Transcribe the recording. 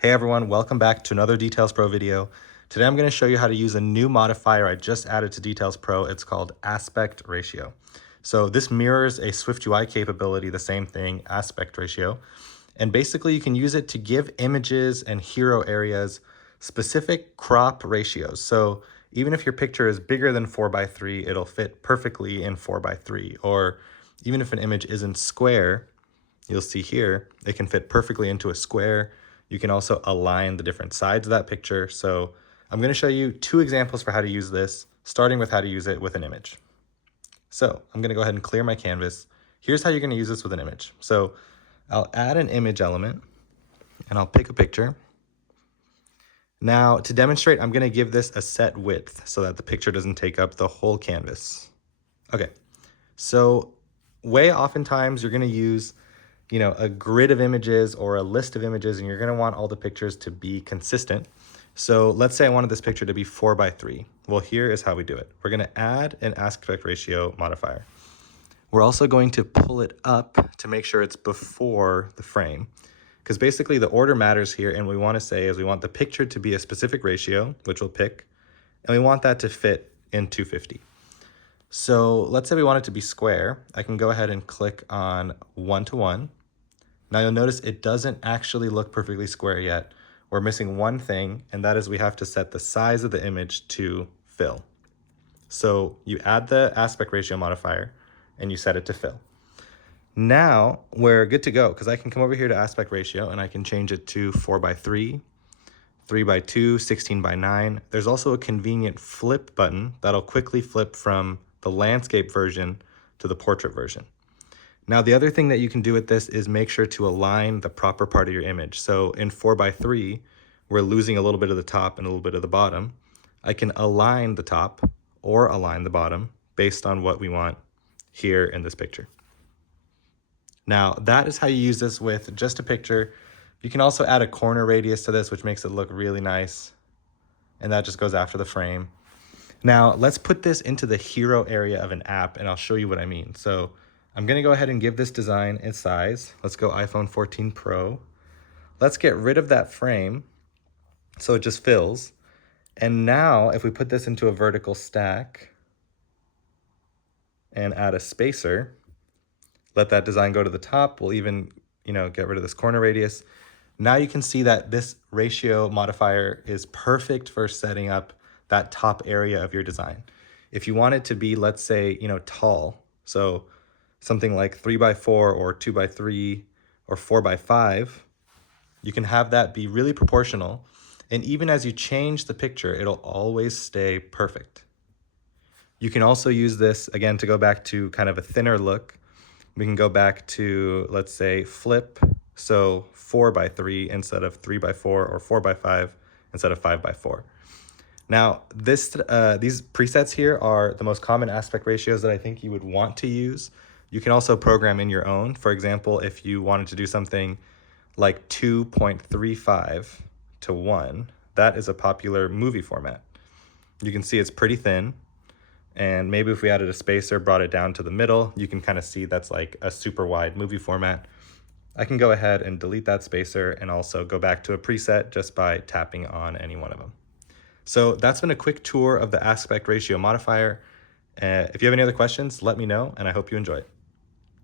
Hey everyone, welcome back to another Details Pro video. Today I'm going to show you how to use a new modifier I just added to Details Pro. It's called aspect ratio. So this mirrors a SwiftUI capability, the same thing, aspect ratio. And basically you can use it to give images and hero areas specific crop ratios. So even if your picture is bigger than 4:3, it'll fit perfectly in 4:3. Or even if an image isn't square, you'll see here, it can fit perfectly into a square. You can also align the different sides of that picture. So I'm going to show you two examples for how to use this, starting with how to use it with an image. So I'm going to go ahead and clear my canvas. Here's how you're going to use this with an image. So I'll add an image element and I'll pick a picture. Now to demonstrate, I'm going to give this a set width so that the picture doesn't take up the whole canvas. Okay, so oftentimes you're going to use a grid of images or a list of images, and you're going to want all the pictures to be consistent. So let's say I wanted this picture to be 4:3. Well, here is how we do it. We're going to add an aspect ratio modifier. We're also going to pull it up to make sure it's before the frame, because basically the order matters here. And what we want to say is we want the picture to be a specific ratio, which we'll pick, and we want that to fit in 250. So let's say we want it to be square. I can go ahead and click on 1:1. Now you'll notice it doesn't actually look perfectly square yet. We're missing one thing, and that is we have to set the size of the image to fill. So you add the aspect ratio modifier and you set it to fill. Now we're good to go, because I can come over here to aspect ratio and I can change it to 4:3, 3:2, 16:9. There's also a convenient flip button that'll quickly flip from the landscape version to the portrait version. Now, the other thing that you can do with this is make sure to align the proper part of your image. So in 4:3, we're losing a little bit of the top and a little bit of the bottom. I can align the top or align the bottom based on what we want here in this picture. Now, that is how you use this with just a picture. You can also add a corner radius to this, which makes it look really nice. And that just goes after the frame. Now, let's put this into the hero area of an app, and I'll show you what I mean. So I'm going to go ahead and give this design its size. Let's go iPhone 14 Pro. Let's get rid of that frame so it just fills. And now if we put this into a vertical stack and add a spacer, let that design go to the top. We'll even, get rid of this corner radius. Now you can see that this ratio modifier is perfect for setting up that top area of your design. If you want it to be, let's say, tall, so something like 3:4 or 2:3 or 4:5, you can have that be really proportional. And even as you change the picture, it'll always stay perfect. You can also use this, again, to go back to kind of a thinner look. We can go back to, let's say, flip. So 4:3 instead of 3:4, or 4:5 instead of 5:4. Now, these presets here are the most common aspect ratios that I think you would want to use. You can also program in your own. For example, if you wanted to do something like 2.35:1, that is a popular movie format. You can see it's pretty thin. And maybe if we added a spacer, brought it down to the middle, you can kind of see that's like a super wide movie format. I can go ahead and delete that spacer and also go back to a preset just by tapping on any one of them. So that's been a quick tour of the aspect ratio modifier. If you have any other questions, let me know, and I hope you enjoy it.